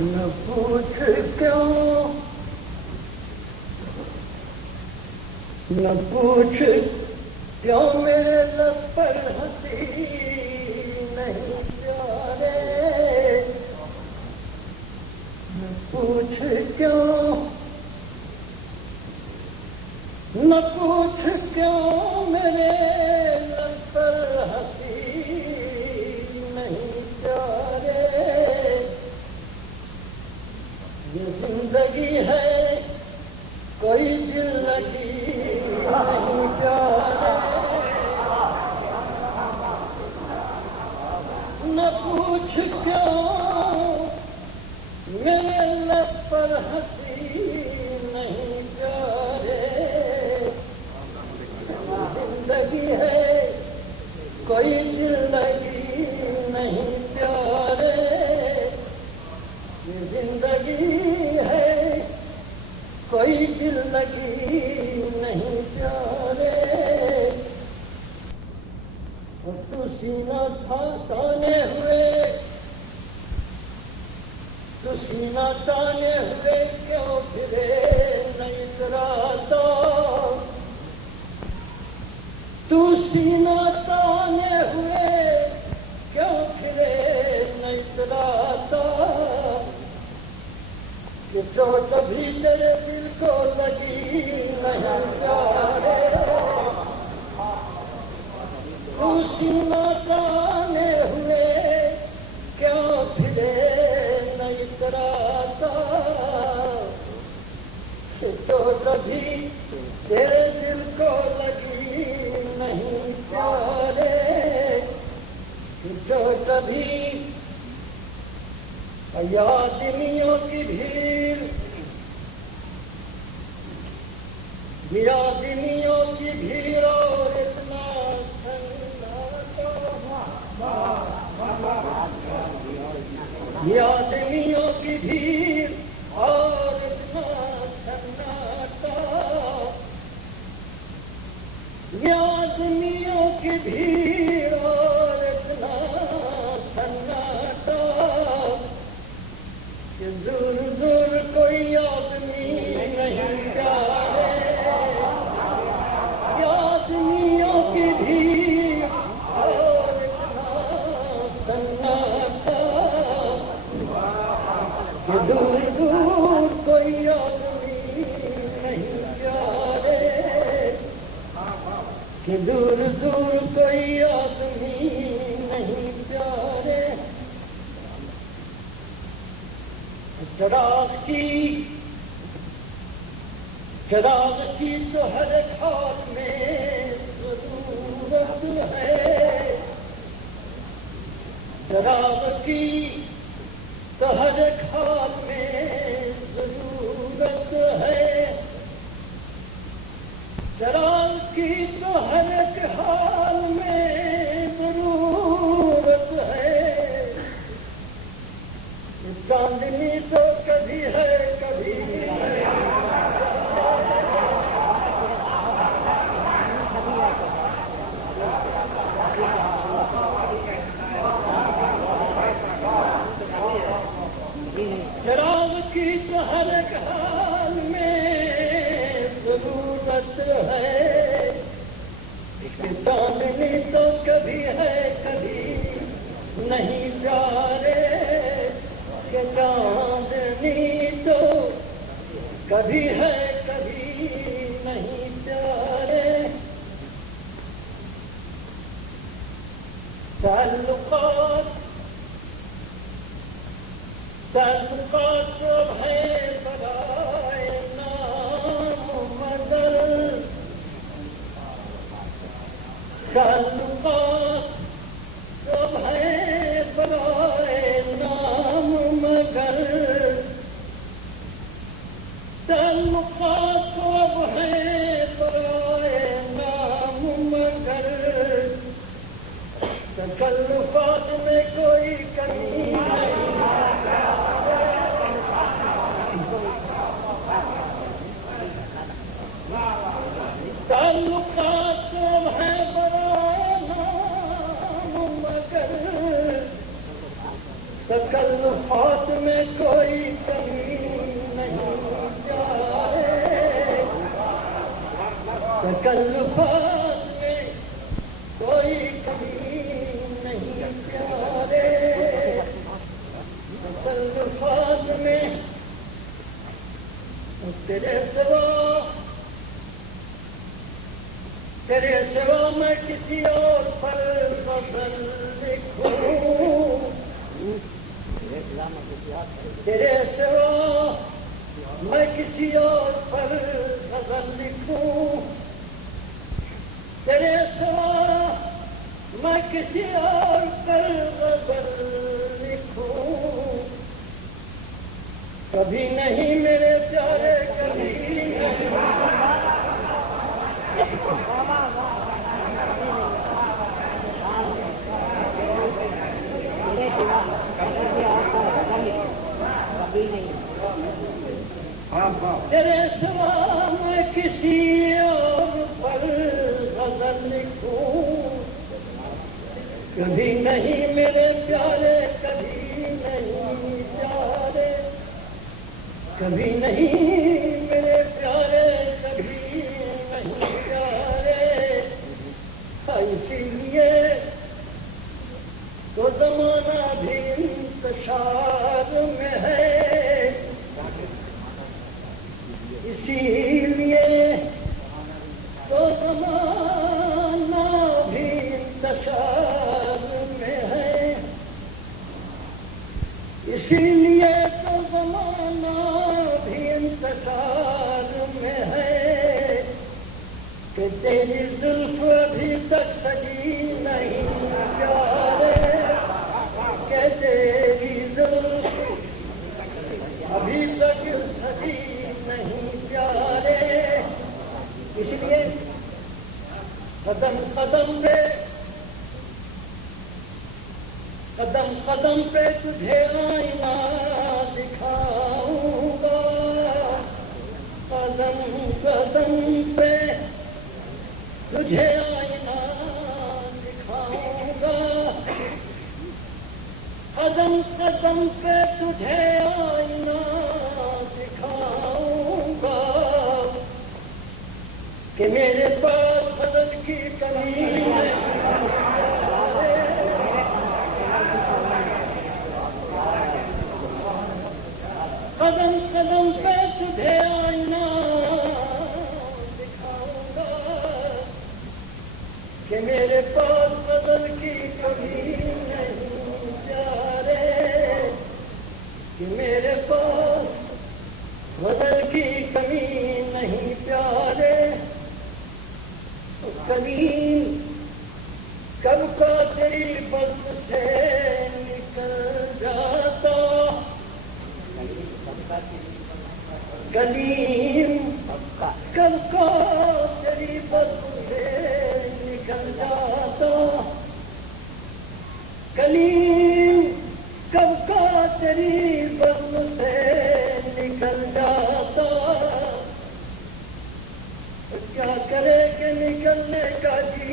نہ پوچھ کیوں، نہ پوچھ کیوں میرے لب پر ہنسی نہیں پیارے، نہ پوچھ کیوں، نہ پوچھ کیوں میرے لب پر ہنسی نہیں پیارے، یہ زندگی ہے کوئی دل لگی نہیں پیارے، نہ پوچھ کیوں میرے لب پر ہنسی نہیں پیارے، زندگی ہے کوئی دل لگی نہیں پیارے، یہ زندگی ہے کوئی دل لگی نہیں پیارے، اور تو سینہ تھا تانے ہوئے، تو سینہ تانے ہوئے کیوں پھرے نہیں اتراتا، تو سینہ تانے ہوئے کیوں پھرے نہیں اتراتا، کہ چوٹ بھی تیرے دل کو لگی نہیں پیارے، تو سینہ تانے ہوئے کیوں پھرے نہیں اتراتا، کہ چوٹ بھی تیرے دل کو لگی نہیں پیارے، کہ چوٹ بھی آدمیوں کی بھیڑ، آدمیوں کی بھیڑ اور اتنا سناٹا، آدمیوں کی بھیڑ اور اتنا سناٹا، آدمیوں کی بھیڑ اور اتنا سناٹا، کہ دور دور کوئی آدمی نہیں پیارے، آدمیوں کی بھیڑ اور اتنا سناٹا، کہ دور دور کوئی آدمی نہیں پیارے، کہ دور دور کوئی آدمی نہیں پیارے، چراغ کی تو ہر حال میں ضرورت ہے، چراغ کی تو ہر حال میں ضرورت ہے، چراغ کی تو ہر حال میں ضرورت ہے، چاندنی تو کبھی ہے کبھی چراغ کی تو ہر حال میں ضرورت ہے، چاندنی تو کبھی ہے کبھی نہیں پیارے، کہ چاندنی تو کبھی ہے کبھی نہیں پیارے، تعلقات سب ہے برائے نام مگر، تعلقات سب ہے برائے نام مگر، تعلقات سب ہے برائے نام مگر، تکلف تکلفات میں کوئی کمی نہیں پیارے، تکلفات میں کوئی کمی نہیں پیارے، تکلفات میں تیرے سوا میں کسی اور پر غزل لکھوں، تیرے سوا میں کسی اور پر غزل لکھوں، تیرے سوا میں کسی اور پر غزل لکھوں، کبھی نہیں میرے پیارے کبھی نہیں، تیرے سوا میں کسی اور پر غزل لکھوں، کبھی نہیں میرے پیارے کبھی نہیں پیارے، کبھی نہیں میرے پیارے کبھی نہیں پیارے، اسی لیے تو زمانہ بھی انتشار میں ہے، اسی لیے تو زمانہ بھی انتشار میں ہے، اسی لیے تو زمانہ بھی انتشار میں ہے، کہ تیری زلف ابھی تک سجی نہیں پیارے، کہ تیری زلف ابھی تک سجی نہیں پیارے، اس لیے قدم قدم پہ قدم قدم پہ تجھے آئینہ دکھاؤں گا، قدم قدم پہ تجھے آئینہ دکھاؤں گا، قدم قدم پہ تجھے آئینہ دکھاؤں گا، کہ میرے پاس بدل کی کمی نہیں، قدم قدم پہ تجھے آئینہ دکھاؤں گا، کہ میرے پاس بدل کی کمی نہیں پیارے، کہ میرے پاس بدل کی کمی نہیں پیارے، کبھی کب کا تیری بس سے نکل جاتا، کلیم کب کا تیری بس سے نکل جاتا، کلیم کب کا تیری بس سے نکل جاتا، کیا کرے کہ نکلنے کا جی